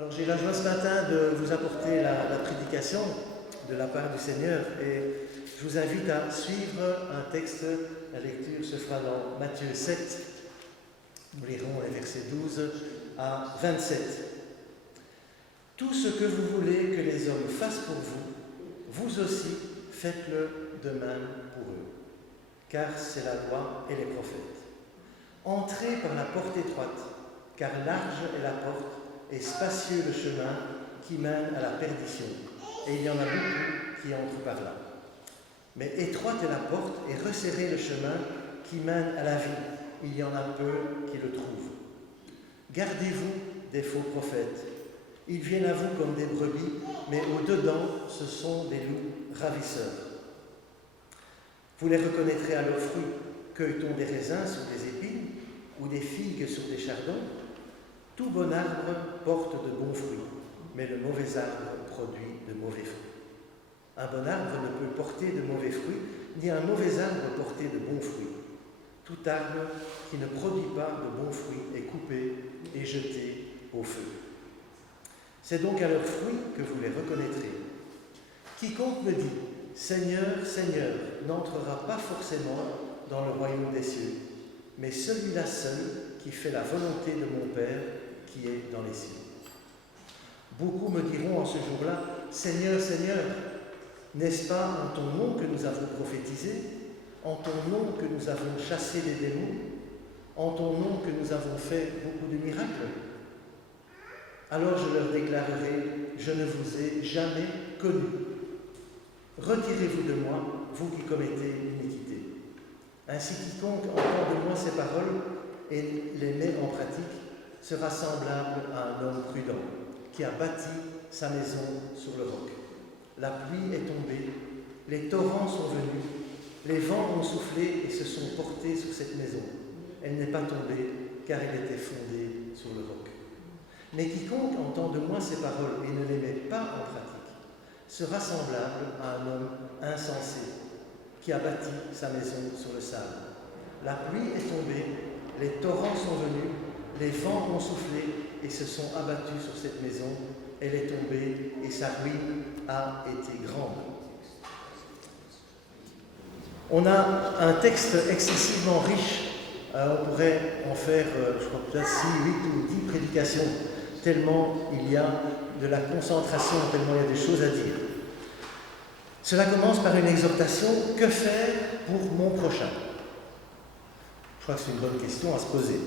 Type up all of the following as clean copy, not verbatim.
Alors j'ai la joie ce matin de vous apporter la prédication de la part du Seigneur et je vous invite à suivre un texte. La lecture se fera dans Matthieu 7. Nous lirons les versets 12 à 27. Tout ce que vous voulez que les hommes fassent pour vous, vous aussi faites-le de même pour eux, car c'est la loi et les prophètes. Entrez par la porte étroite, car large est la porte et spacieux le chemin qui mène à la perdition, et il y en a beaucoup qui entrent par là. Mais étroite est la porte et resserré le chemin qui mène à la vie, il y en a peu qui le trouvent. Gardez-vous des faux prophètes. Ils viennent à vous comme des brebis, mais au-dedans, ce sont des loups ravisseurs. Vous les reconnaîtrez à leurs fruits. Cueille-t-on des raisins sur des épines ou des figues sur des chardons? Tout bon arbre porte de bons fruits, mais le mauvais arbre produit de mauvais fruits. Un bon arbre ne peut porter de mauvais fruits, ni un mauvais arbre porter de bons fruits. Tout arbre qui ne produit pas de bons fruits est coupé et jeté au feu. C'est donc à leurs fruits que vous les reconnaîtrez. Quiconque me dit « Seigneur, Seigneur » n'entrera pas forcément dans le royaume des cieux, mais celui-là seul qui fait la volonté de mon Père qui est dans les cieux. Beaucoup me diront en ce jour-là « Seigneur, Seigneur, n'est-ce pas en ton nom que nous avons prophétisé, en ton nom que nous avons chassé les démons, en ton nom que nous avons fait beaucoup de miracles ?» Alors je leur déclarerai « Je ne vous ai jamais connu. Retirez-vous de moi, vous qui commettez l'iniquité. » Ainsi quiconque entend de moi ces paroles et les met en pratique sera semblable à un homme prudent qui a bâti sa maison sur le roc. La pluie est tombée, les torrents sont venus, les vents ont soufflé et se sont portés sur cette maison. Elle n'est pas tombée car elle était fondée sur le roc. Mais quiconque entend de moi ces paroles et ne les met pas en pratique sera semblable à un homme insensé qui a bâti sa maison sur le sable. La pluie est tombée, les torrents sont venus, les vents ont soufflé et se sont abattus sur cette maison. Elle est tombée et sa ruine a été grande. On a un texte excessivement riche. On pourrait en faire, je crois peut-être 6, 8 ou 10 prédications, tellement il y a de la concentration, tellement il y a des choses à dire. Cela commence par une exhortation. Que faire pour mon prochain? Je crois que c'est une bonne question à se poser.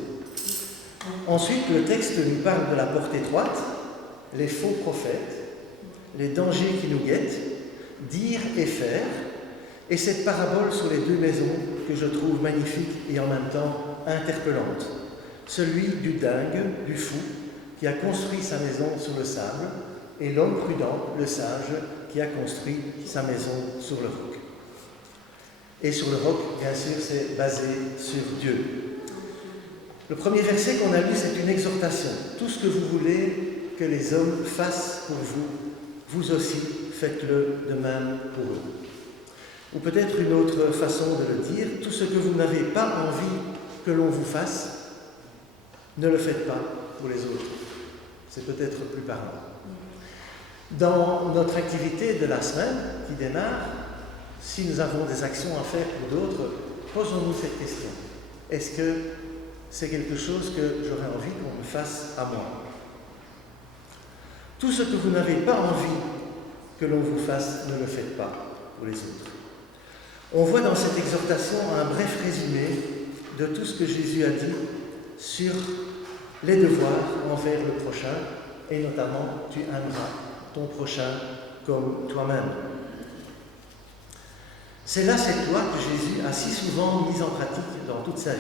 Ensuite, le texte nous parle de la porte étroite, les faux prophètes, les dangers qui nous guettent, dire et faire, et cette parabole sur les deux maisons que je trouve magnifique et en même temps interpellante. Celui du dingue, du fou, qui a construit sa maison sur le sable, et l'homme prudent, le sage, qui a construit sa maison sur le roc. Et sur le roc, bien sûr, c'est basé sur Dieu. Le premier verset qu'on a lu, c'est une exhortation. Tout ce que vous voulez que les hommes fassent pour vous, vous aussi faites-le de même pour eux. Ou peut-être une autre façon de le dire, tout ce que vous n'avez pas envie que l'on vous fasse, ne le faites pas pour les autres. C'est peut-être plus parlant. Dans notre activité de la semaine qui démarre, si nous avons des actions à faire pour d'autres, posons-nous cette question. Est-ce que c'est quelque chose que j'aurais envie qu'on me fasse à moi? Tout ce que vous n'avez pas envie que l'on vous fasse, ne le faites pas pour les autres. On voit dans cette exhortation un bref résumé de tout ce que Jésus a dit sur les devoirs envers le prochain, et notamment tu aimeras ton prochain comme toi-même. C'est là cette loi que Jésus a si souvent mise en pratique dans toute sa vie.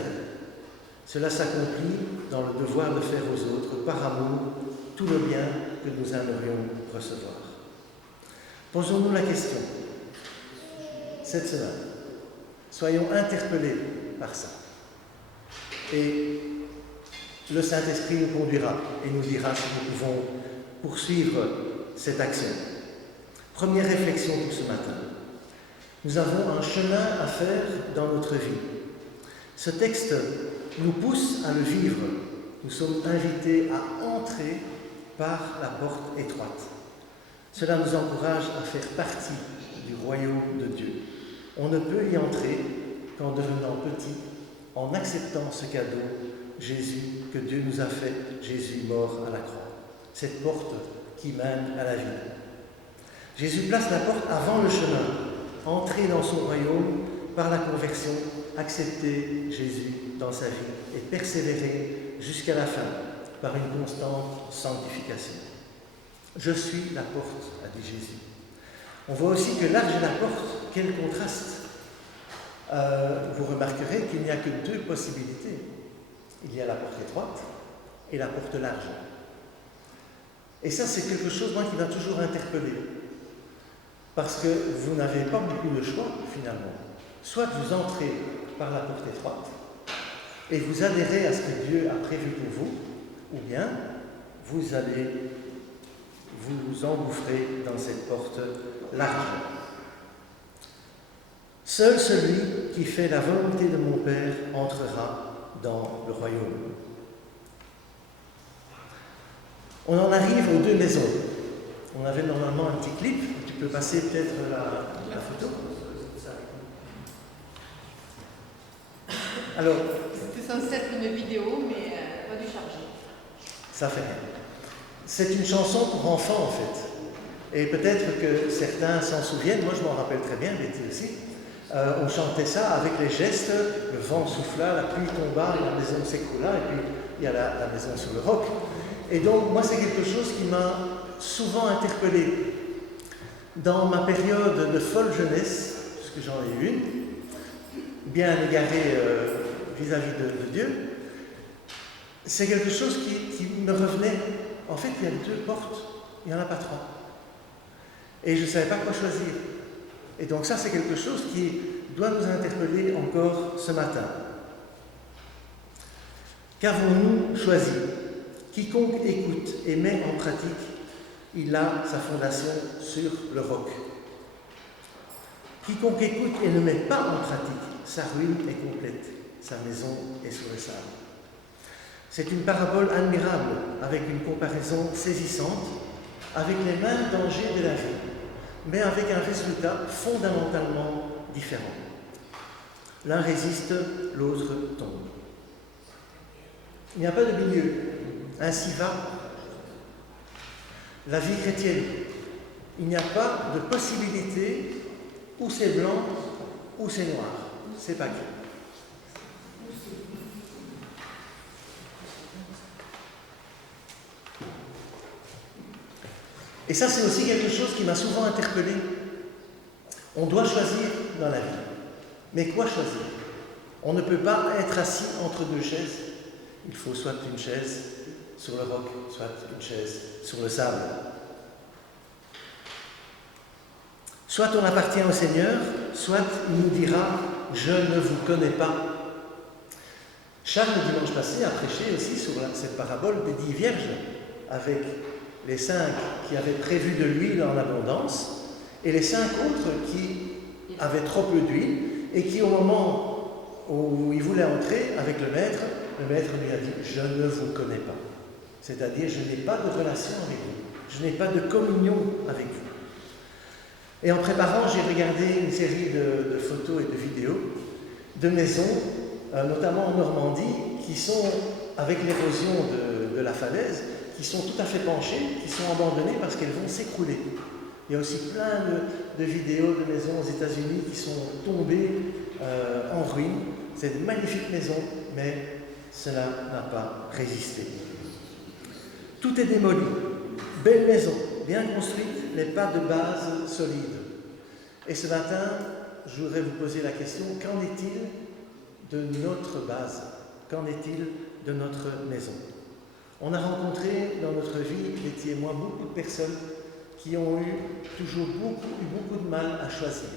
Cela s'accomplit dans le devoir de faire aux autres, par amour, tout le bien que nous aimerions recevoir. Posons-nous la question, cette semaine. Soyons interpellés par ça. Et le Saint-Esprit nous conduira et nous dira si nous pouvons poursuivre cette action. Première réflexion pour ce matin. Nous avons un chemin à faire dans notre vie. Ce texte nous pousse à le vivre. Nous sommes invités à entrer par la porte étroite. Cela nous encourage à faire partie du royaume de Dieu. On ne peut y entrer qu'en devenant petit, en acceptant ce cadeau, Jésus, que Dieu nous a fait, Jésus mort à la croix. Cette porte qui mène à la vie. Jésus place la porte avant le chemin, entrer dans son royaume par la conversion, accepter Jésus dans sa vie et persévérer jusqu'à la fin par une constante sanctification. Je suis la porte, a dit Jésus. On voit aussi que large est la porte, quel contraste. Vous remarquerez qu'il n'y a que deux possibilités. Il y a la porte étroite et la porte large. Et ça, c'est quelque chose, moi, qui m'a toujours interpellé. Parce que vous n'avez pas beaucoup de choix, finalement. Soit vous entrez par la porte étroite et vous adhérez à ce que Dieu a prévu pour vous, ou bien vous allez vous engouffrer dans cette porte large. Seul celui qui fait la volonté de mon Père entrera dans le royaume. On en arrive aux deux maisons. On avait normalement un petit clip. Tu peux passer peut-être la photo. Alors, c'était censé être une vidéo, mais pas dû charger. Ça fait rien. C'est une chanson pour enfants, en fait. Et peut-être que certains s'en souviennent. Moi, je m'en rappelle très bien, Betty aussi. On chantait ça avec les gestes. Le vent souffla, la pluie tomba, et la maison s'écroula, et puis il y a la maison sur le roc. Et donc, moi, c'est quelque chose qui m'a souvent interpellé. Dans ma période de folle jeunesse, puisque j'en ai eu une, bien égarée vis-à-vis de Dieu, c'est quelque chose qui me revenait. En fait, il y a deux portes, il n'y en a pas trois. Et je ne savais pas quoi choisir. Et donc ça, c'est quelque chose qui doit nous interpeller encore ce matin. Qu'avons-nous choisi ? Quiconque écoute et met en pratique, il a sa fondation sur le roc. Quiconque écoute et ne met pas en pratique, sa ruine est complète, sa maison est sur le sable. C'est une parabole admirable, avec une comparaison saisissante, avec les mêmes dangers de la vie, mais avec un résultat fondamentalement différent. L'un résiste, l'autre tombe. Il n'y a pas de milieu. Ainsi va la vie chrétienne. Il n'y a pas de possibilité où c'est blanc, où c'est noir. C'est pas clair. Et ça, c'est aussi quelque chose qui m'a souvent interpellé. On doit choisir dans la vie. Mais quoi choisir ? On ne peut pas être assis entre deux chaises. Il faut soit une chaise sur le roc, soit une chaise sur le sable. Soit on appartient au Seigneur, soit il nous dira « Je ne vous connais pas ». Charles, le dimanche passé, a prêché aussi sur cette parabole des 10 vierges, avec les 5 qui avaient prévu de l'huile en abondance, et les 5 autres qui avaient trop peu d'huile, et qui, au moment où ils voulaient entrer avec le maître lui a dit « Je ne vous connais pas ». C'est-à-dire, je n'ai pas de relation avec vous, je n'ai pas de communion avec vous. Et en préparant, j'ai regardé une série de photos et de vidéos de maisons, notamment en Normandie, qui sont, avec l'érosion de la falaise, qui sont tout à fait penchées, qui sont abandonnées parce qu'elles vont s'écrouler. Il y a aussi plein de vidéos de maisons aux États-Unis qui sont tombées en ruine. C'est de magnifiques maisons, mais cela n'a pas résisté. Tout est démoli. Belle maison, bien construite, mais pas de base solide. Et ce matin, je voudrais vous poser la question, qu'en est-il de notre base ? Qu'en est-il de notre maison ? On a rencontré dans notre vie, Betty et moi, beaucoup de personnes qui ont toujours beaucoup de mal à choisir.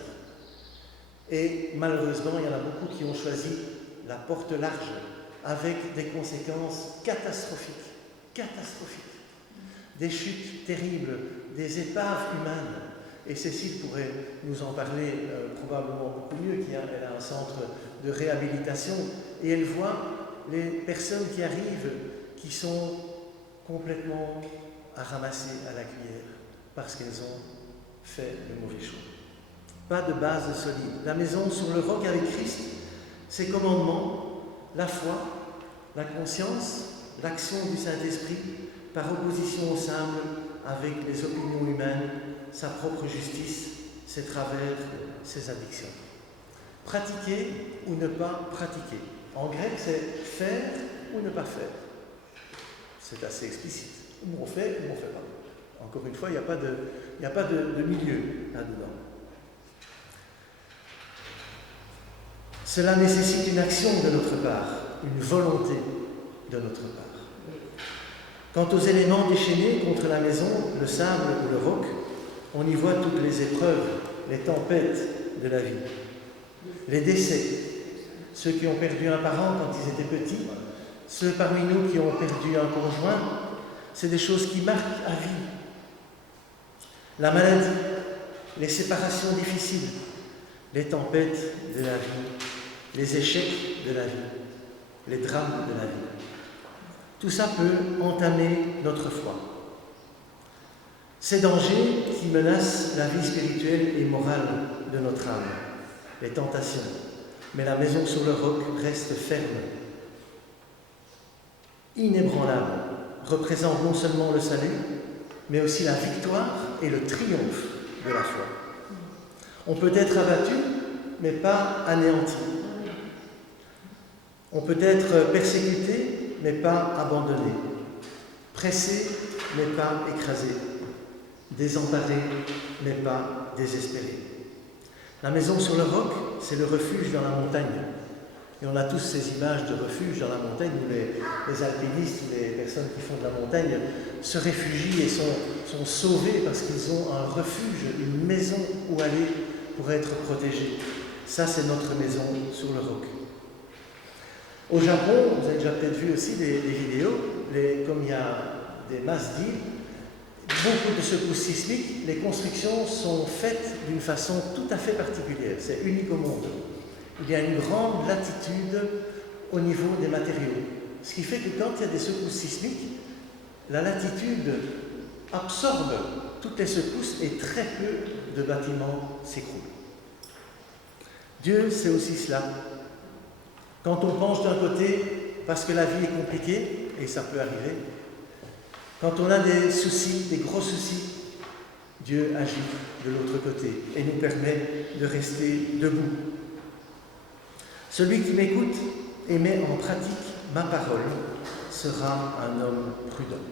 Et malheureusement, il y en a beaucoup qui ont choisi la porte large, avec des conséquences catastrophiques. Des chutes terribles, des épaves humaines. Et Cécile pourrait nous en parler probablement beaucoup mieux, elle a un centre de réhabilitation, et elle voit les personnes qui arrivent, qui sont complètement à ramasser à la cuillère parce qu'elles ont fait le mauvais choix. Pas de base solide. La maison sur le roc avec Christ, ses commandements, la foi, la conscience, l'action du Saint-Esprit, par opposition au simple, avec les opinions humaines, sa propre justice, ses travers, ses addictions. Pratiquer ou ne pas pratiquer. En grec, c'est faire ou ne pas faire. C'est assez explicite. Ou on fait ou on ne fait pas. Encore une fois, il n'y a pas de milieu là-dedans. Cela nécessite une action de notre part, une volonté de notre part. Quant aux éléments déchaînés contre la maison, le sable ou le roc, on y voit toutes les épreuves, les tempêtes de la vie, les décès, ceux qui ont perdu un parent quand ils étaient petits, ceux parmi nous qui ont perdu un conjoint, c'est des choses qui marquent à vie. La maladie, les séparations difficiles, les tempêtes de la vie, les échecs de la vie, les drames de la vie. Tout ça peut entamer notre foi. Ces dangers qui menacent la vie spirituelle et morale de notre âme, les tentations, mais la maison sur le roc reste ferme, inébranlable, représente non seulement le salut, mais aussi la victoire et le triomphe de la foi. On peut être abattu, mais pas anéanti. On peut être persécuté, mais pas abandonné. Pressé, mais pas écrasé. Désemparé, mais pas désespéré. La maison sur le roc, c'est le refuge dans la montagne. Et on a tous ces images de refuge dans la montagne où les alpinistes, les personnes qui font de la montagne se réfugient et sont sauvés parce qu'ils ont un refuge, une maison où aller pour être protégés. Ça, c'est notre maison sur le roc. Au Japon, vous avez déjà peut-être vu aussi des vidéos, comme il y a des masses d'îles, beaucoup de secousses sismiques, les constructions sont faites d'une façon tout à fait particulière. C'est unique au monde. Il y a une grande latitude au niveau des matériaux. Ce qui fait que quand il y a des secousses sismiques, la latitude absorbe toutes les secousses et très peu de bâtiments s'écroulent. Dieu, c'est aussi cela. Quand on penche d'un côté, parce que la vie est compliquée, et ça peut arriver, quand on a des soucis, des gros soucis, Dieu agit de l'autre côté et nous permet de rester debout. Celui qui m'écoute et met en pratique ma parole sera un homme prudent.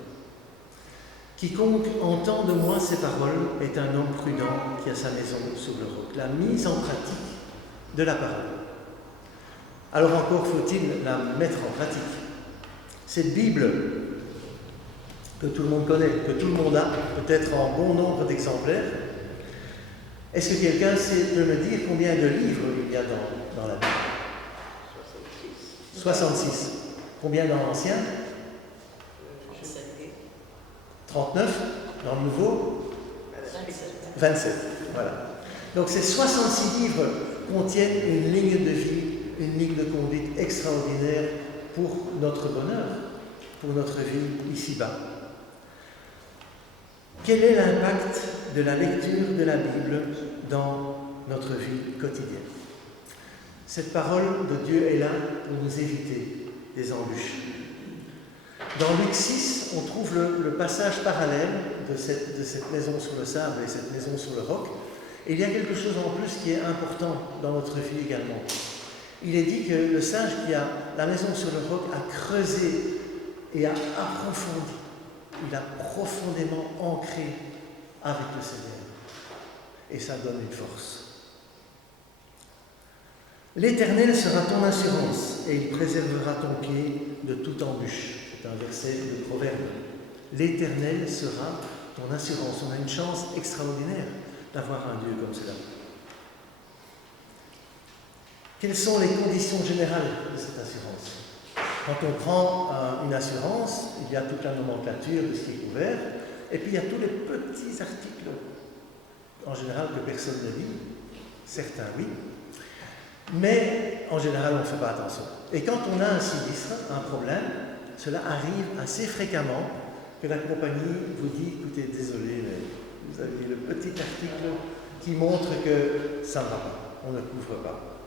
Quiconque entend de moi ces paroles est un homme prudent qui a sa maison sur le roc. La mise en pratique de la parole. Alors encore faut-il la mettre en pratique. Cette Bible que tout le monde connaît, que tout le monde a, peut-être en bon nombre d'exemplaires, est-ce que quelqu'un peut me dire combien de livres il y a dans la Bible ? 66. Combien dans l'Ancien ? 39. Dans le Nouveau ? 27. Voilà. Donc ces 66 livres contiennent une ligne de vie, une ligne de conduite extraordinaire pour notre bonheur, pour notre vie ici-bas. Quel est l'impact de la lecture de la Bible dans notre vie quotidienne ? Cette parole de Dieu est là pour nous éviter des embûches. Dans Luc 6, on trouve le passage parallèle de cette maison sur le sable et cette maison sur le roc. Et il y a quelque chose en plus qui est important dans notre vie également. Il est dit que le singe qui a la maison sur le roc a creusé et a approfondi. Il a profondément ancré avec le Seigneur. Et ça donne une force. L'Éternel sera ton assurance et il préservera ton pied de toute embûche. C'est un verset de Proverbe. L'Éternel sera ton assurance. On a une chance extraordinaire d'avoir un Dieu comme cela. Quelles sont les conditions générales de cette assurance ? Quand on prend une assurance, il y a toute la nomenclature de ce qui est couvert, et puis il y a tous les petits articles, en général que personne ne lit, certains oui, mais en général on ne fait pas attention. Et quand on a un sinistre, un problème, cela arrive assez fréquemment que la compagnie vous dit, écoutez, désolé, mais vous avez le petit article qui montre que ça ne va pas, on ne couvre pas.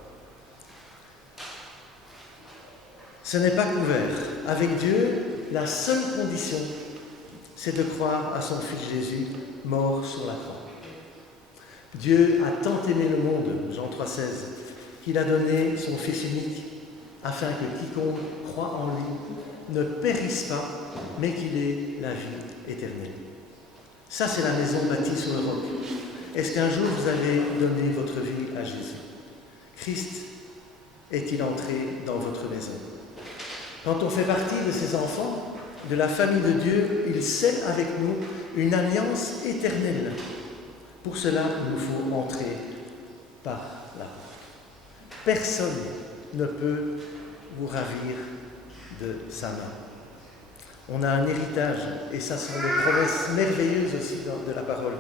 Ce n'est pas couvert. Avec Dieu, la seule condition, c'est de croire à son Fils Jésus, mort sur la croix. Dieu a tant aimé le monde, Jean 3,16, qu'il a donné son Fils unique, afin que quiconque croit en lui ne périsse pas, mais qu'il ait la vie éternelle. Ça, c'est la maison bâtie sur le roc. Est-ce qu'un jour vous avez donné votre vie à Jésus? Christ est-il entré dans votre maison? Quand on fait partie de ses enfants, de la famille de Dieu, il scelle avec nous une alliance éternelle. Pour cela, il nous faut entrer par là. Personne ne peut vous ravir de sa main. On a un héritage, et ça sont des promesses merveilleuses aussi de la parole.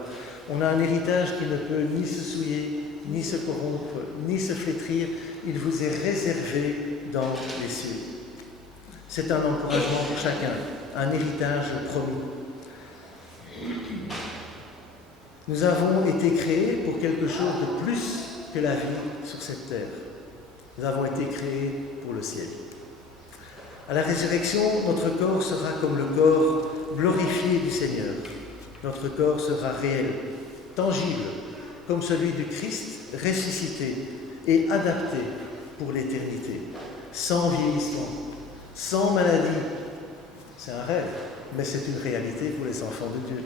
On a un héritage qui ne peut ni se souiller, ni se corrompre, ni se flétrir. Il vous est réservé dans les cieux. C'est un encouragement pour chacun, un héritage promis. Nous avons été créés pour quelque chose de plus que la vie sur cette terre. Nous avons été créés pour le ciel. À la résurrection, notre corps sera comme le corps glorifié du Seigneur. Notre corps sera réel, tangible, comme celui du Christ ressuscité et adapté pour l'éternité, sans vieillissement, sans maladie. C'est un rêve, mais c'est une réalité pour les enfants de Dieu.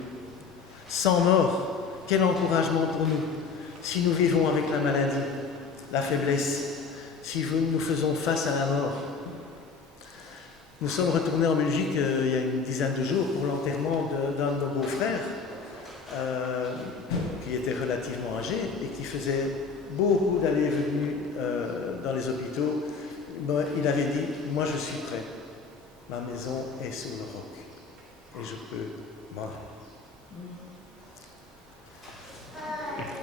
Sans mort, quel encouragement pour nous, si nous vivons avec la maladie, la faiblesse, si nous faisons face à la mort. Nous sommes retournés en Belgique il y a une dizaine de jours pour l'enterrement d'un de nos beaux-frères qui était relativement âgé et qui faisait beaucoup d'allées et venues dans les hôpitaux. Il avait dit, moi je suis prêt, ma maison est sur le roc et je peux m'en aller.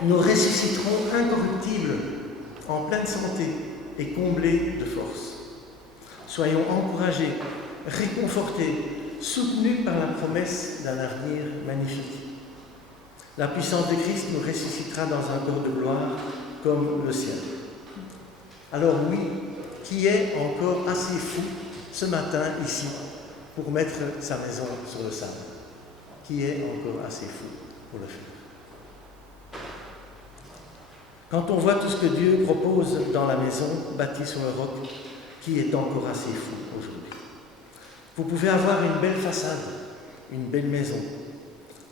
Nous ressusciterons incorruptibles, en pleine santé et comblés de force. Soyons encouragés, réconfortés, soutenus par la promesse d'un avenir magnifique. La puissance de Christ nous ressuscitera dans un corps de gloire comme le sien. Alors oui, qui est encore assez fou ce matin ici pour mettre sa maison sur le sable? Qui est encore assez fou pour le faire? Quand on voit tout ce que Dieu propose dans la maison bâtie sur le roc, qui est encore assez fou aujourd'hui? Vous pouvez avoir une belle façade, une belle maison.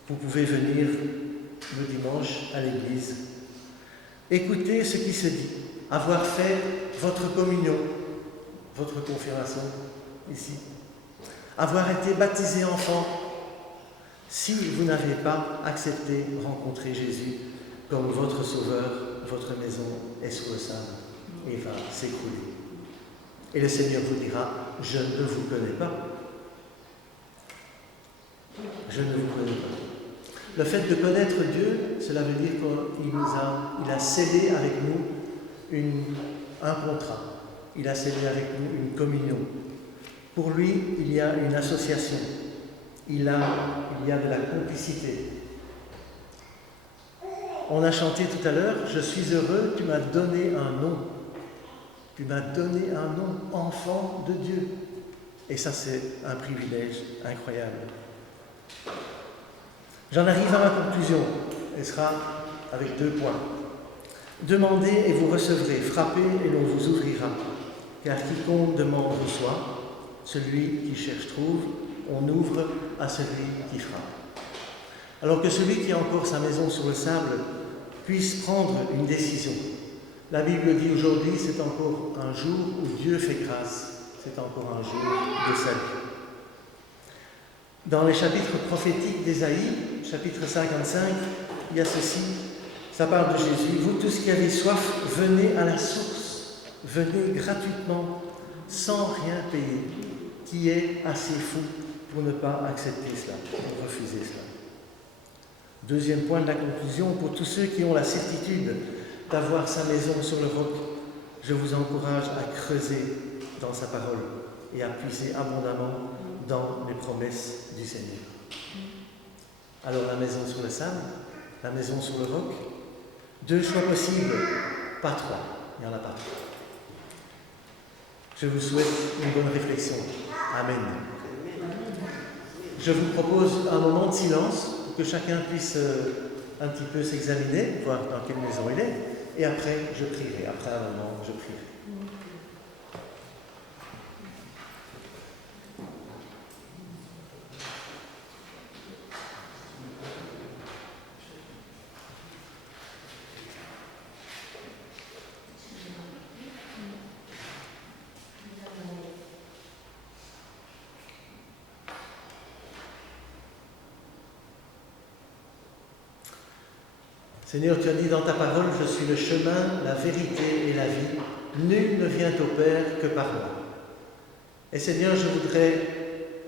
Vous pouvez venir le dimanche à l'église, écouter ce qui se dit, avoir fait votre communion, votre confirmation ici, avoir été baptisé enfant. Si vous n'avez pas accepté rencontrer Jésus comme votre sauveur, votre maison est sur le sable et va s'écrouler. Et le Seigneur vous dira, je ne vous connais pas. Je ne vous connais pas. Le fait de connaître Dieu, cela veut dire qu'il a scellé avec nous un contrat. Il a scellé avec nous une communion. Pour lui, il y a une association. Il y a de la complicité. On a chanté tout à l'heure, je suis heureux, tu m'as donné un nom. Tu m'as donné un nom, enfant de Dieu. Et ça, c'est un privilège incroyable. J'en arrive à ma conclusion. Elle sera avec 2 points. Demandez et vous recevrez, frappez et l'on vous ouvrira. Car quiconque demande reçoit, celui qui cherche trouve, on ouvre à celui qui frappe. Alors que celui qui a encore sa maison sur le sable puisse prendre une décision. La Bible dit aujourd'hui, c'est encore un jour où Dieu fait grâce, c'est encore un jour de salut. Dans les chapitres prophétiques d'Ésaïe, chapitre 55, il y a ceci, ça parle de Jésus. Vous tous qui avez soif, venez à la source, venez gratuitement, sans rien payer. Qui est assez fou pour ne pas accepter cela, pour refuser cela? Deuxième point de la conclusion, pour tous ceux qui ont la certitude d'avoir sa maison sur le roc, je vous encourage à creuser dans sa parole et à puiser abondamment dans les promesses du Seigneur. Alors la maison sur le sable, la maison sur le roc, 2 choix possibles, pas 3, il n'y en a pas 3. Je vous souhaite une bonne réflexion. Amen. Je vous propose un moment de silence pour que chacun puisse un petit peu s'examiner, voir dans quelle maison il est, et après je prierai. Après un moment, je prierai. Seigneur, tu as dit dans ta parole, je suis le chemin, la vérité et la vie. Nul ne vient au Père que par moi. Et Seigneur, je voudrais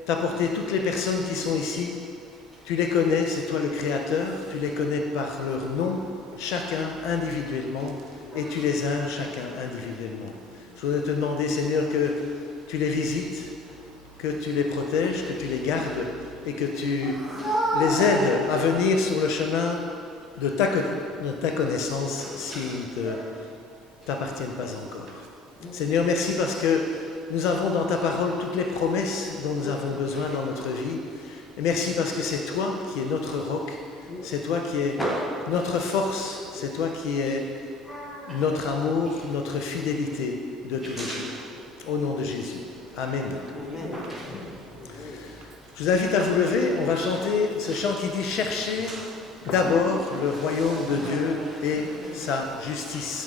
t'apporter toutes les personnes qui sont ici. Tu les connais, c'est toi le Créateur, tu les connais par leur nom, chacun individuellement, et tu les aimes chacun individuellement. Je voudrais te demander, Seigneur, que tu les visites, que tu les protèges, que tu les gardes, et que tu les aides à venir sur le chemin de ta connaissance s'ils ne t'appartiennent pas encore. Seigneur, merci parce que nous avons dans ta parole toutes les promesses dont nous avons besoin dans notre vie. Et merci parce que c'est toi qui es notre roc, c'est toi qui es notre force, c'est toi qui es notre amour, notre fidélité de tous les jours. Au nom de Jésus. Amen. Je vous invite à vous lever, on va chanter ce chant qui dit « Cherchez d'abord le royaume de Dieu et sa justice. »